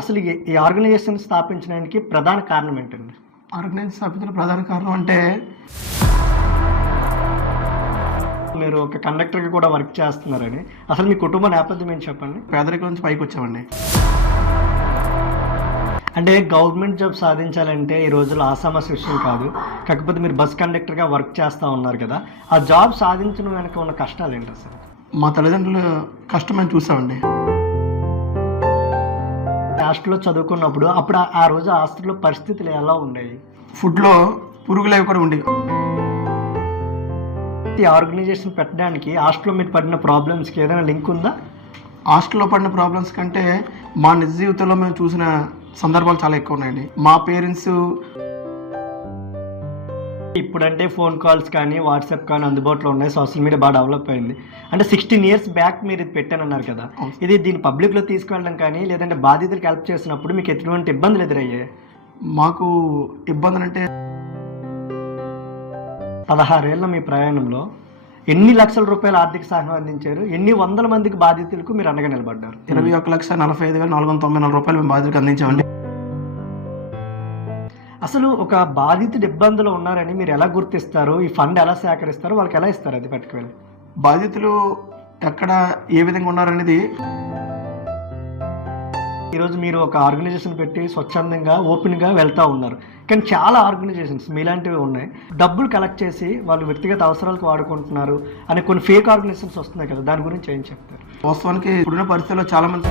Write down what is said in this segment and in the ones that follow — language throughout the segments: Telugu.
అసలు ఈ ఆర్గనైజేషన్ స్థాపించడానికి ప్రధాన కారణం ఏంటండి? ఆర్గనైజేషన్ స్థాపించిన ప్రధాన కారణం అంటే మీరు ఒక కండక్టర్గా కూడా వర్క్ చేస్తున్నారని, అసలు మీ కుటుంబ నేపథ్యం ఏంటి చెప్పండి? పేదరికం నుంచి పైకి వచ్చామండి. అంటే గవర్నమెంట్ జాబ్ సాధించాలంటే ఈ రోజుల్లో ఆసామాసి విషయం కాదు. కాకపోతే మీరు బస్ కండక్టర్గా వర్క్ చేస్తూ ఉన్నారు కదా, ఆ జాబ్ సాధించడం వెనక ఉన్న కష్టాలు ఏంటి అసలు? మా తల్లిదండ్రుల కష్టం మేము చూసామండి. హాస్టల్లో చదువుకున్నప్పుడు అప్పుడు ఆ రోజు హాస్టల్లో పరిస్థితులు ఎలా ఉండేవి? ఫుడ్లో పురుగులు అవి కూడా ఉండేవి. ఈ ఆర్గనైజేషన్ పెట్టడానికి హాస్టల్లో మీరు పడిన ప్రాబ్లమ్స్కి ఏదైనా లింక్ ఉందా? హాస్టల్లో పడిన ప్రాబ్లమ్స్ కంటే మా నిజ జీవితంలో మేము చూసిన సందర్భాలు చాలా ఎక్కువ ఉన్నాయండి. మా పేరెంట్స్ ఇప్పుడంటే ఫోన్ కాల్స్ కానీ వాట్సాప్ కానీ అందుబాటులో ఉన్నాయి, సోషల్ మీడియా బాగా డెవలప్ అయింది. అంటే 16 years బ్యాక్ మీరు ఇది పెట్టానన్నారు కదా, ఇది దీన్ని పబ్లిక్లో తీసుకెళ్ళడం కానీ లేదంటే బాధితులకు హెల్ప్ చేసినప్పుడు మీకు ఎటువంటి ఇబ్బందులు ఎదురయ్యాయి? మాకు ఇబ్బందులు అంటే 16 ఏళ్ల మీ ప్రయాణంలో ఎన్ని లక్షల రూపాయల ఆర్థిక సహాయం అందించారు? ఎన్ని వందల మందికి బాధితులకు మీరు అండగా నిలబడ్డారు? 21,45,494 మేము బాధితులకు అందించామండి. అసలు ఒక బాధితుడు ఇబ్బందులు ఉన్నారని మీరు ఎలా గుర్తిస్తారు? ఈ ఫండ్ ఎలా సేకరిస్తారు? వాళ్ళకి ఎలా ఇస్తారు అది పట్టుకువెళ్ళి? బాధితులు ఎక్కడ ఏ విధంగా ఉన్నారనేది ఈరోజు మీరు ఒక ఆర్గనైజేషన్ పెట్టి స్వచ్ఛందంగా ఓపెన్గా వెళ్తూ ఉన్నారు, కానీ చాలా ఆర్గనైజేషన్స్ మీలాంటివి ఉన్నాయి, డబ్బులు కలెక్ట్ చేసి వాళ్ళు వ్యక్తిగత అవసరాలకు వాడుకుంటున్నారు అని కొన్ని ఫేక్ ఆర్గనైజేషన్స్ వస్తున్నాయి కదా, దాని గురించి ఏం చెప్తారు? వాస్తవానికి ఇప్పుడున్న పరిస్థితుల్లో చాలామంది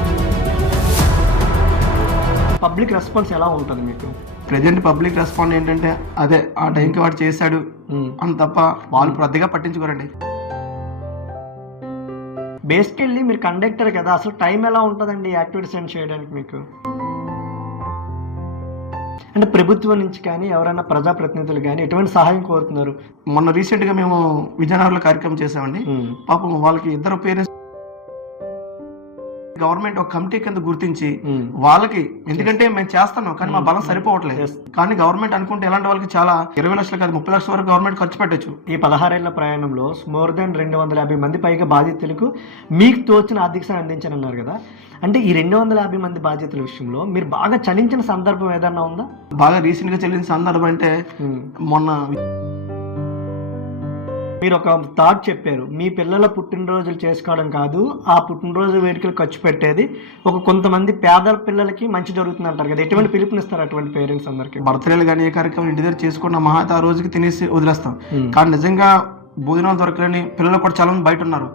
పబ్లిక్ రెస్పాన్స్ ఎలా ఉంటుంది మీకు? ప్రజెంట్ పబ్లిక్ రెస్పాన్స్ ఏంటంటే అదే ఆ టైంకి వాడు చేశాడు అని తప్ప వాళ్ళు పెద్దగా పట్టించుకోరండి. బేసికల్లీ మీరు కండక్టర్ కదా, అసలు టైం ఎలా ఉంటుందండి యాక్టివిటీస్ ఏం చేయడానికి మీకు? అంటే ప్రభుత్వం నుంచి కానీ ఎవరైనా ప్రజాప్రతినిధులు కానీ ఎటువంటి సహాయం కోరుతున్నారు? మొన్న రీసెంట్గా మేము విజయనగరంలో కార్యక్రమం చేసామండి. పాపం వాళ్ళకి ఇద్దరు పేరెంట్స్ గవర్నమెంట్ ఒక కమిటీ కింద గుర్తించి వాళ్ళకి, ఎందుకంటే మేము చేస్తున్నాం కానీ మా బలం సరిపోవట్లేదు, కానీ గవర్నమెంట్ అనుకుంటే ఎలాంటి వాళ్ళకి చాలా 20 లక్షలు కాదు 30 లక్షల వరకు గవర్నమెంట్ ఖర్చు పెట్టచ్చు. ఈ 16 ఏళ్ల ప్రయాణంలో మోర్ దెన్ 250 మంది పైగా బాధితులకు మీకు తోచిన ఆర్థిక సాయం అందించానన్నారు కదా, అంటే ఈ 250 మంది బాధితుల విషయంలో మీరు బాగా చలించిన సందర్భం ఏదన్నా ఉందా? బాగా రీసెంట్ గా చెల్లిన సందర్భం అంటే మొన్న మీరు ఒక థాట్ చెప్పారు, మీ పిల్లల పుట్టినరోజులు చేసుకోవడం కాదు, ఆ పుట్టినరోజు వేడుకలు ఖర్చు పెట్టేది ఒక కొంతమంది పేద పిల్లలకి మంచి జరుగుతుంది అంటారు కదా, ఎటువంటి పిలుపునిస్తారు అటువంటి పేరెంట్స్ అందరికి? బర్త్డేలు కానీ ఏ కార్యక్రమం ఇంటి దగ్గర చేసుకున్న మహాత ఆ రోజుకి తినేసి వదిలేస్తాం, కానీ నిజంగా భోజనాలు దొరకలేని పిల్లలు కూడా చాలా మంది బయట ఉన్నారు.